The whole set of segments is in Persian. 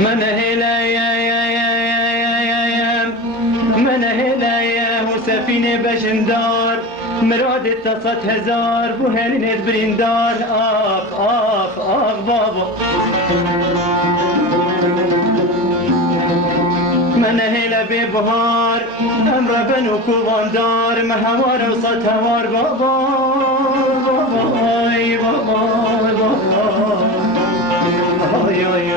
من هلا يا من هلا يا سفينة بجندار مراد اتصت هزار بو هلينت بريندار آخ آخ آخ بابا من هلا ببهار امر بنو كواندار مهوار وصت هوار بابا بابا اي بابا بابا اي اي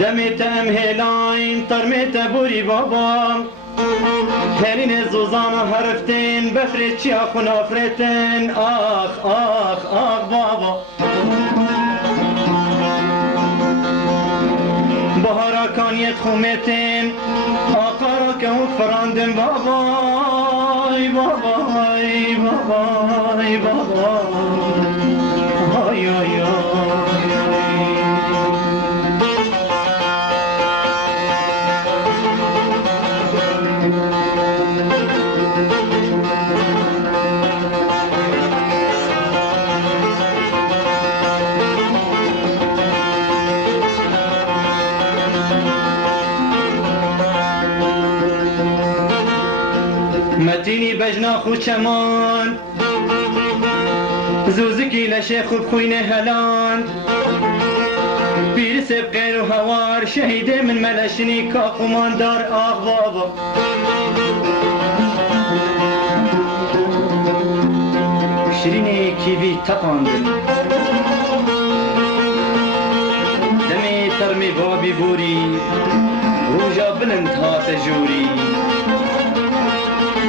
دمت ام هلاین ترمت بوری بابا هلین زوزان حرفتین بفرد چی آخون آفرتن آخ آخ آخ بابا بهارا کانیت خومتن آقارا که اون فراندن بابا ای بابا ای بابا ای بابا آی آی آی متینی بجنا خو چمان زوزکی لشه خوب خوینه هلان بیرس بغیر و هوار شهیده من ملشنی که قماندار آغ بابا شیرینی کیوی تپاندن دمی ترمی بابی بوری روژا بلند هات جوری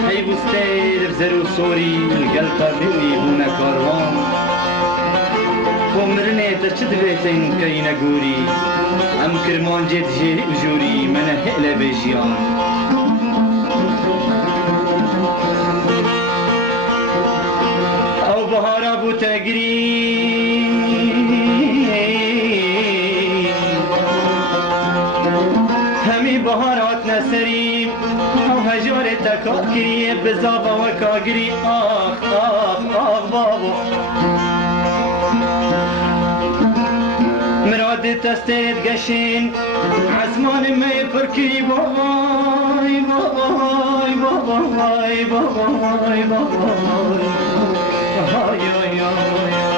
هی بوستیر بزرو سوری القلقا بوی بونا کاروان ومرنه ترچد بیتن که نگوری ام کرمان جد جیری بجوری من هل بیجیان او بهارا بو تگری همی بهارات نسریم او هجار تکاکری بزابا و کاگری آخ آخ آخ بابا مراد تستید گشین عزمان می پرکری بابای بابای بابای بابای بابای آی آی آی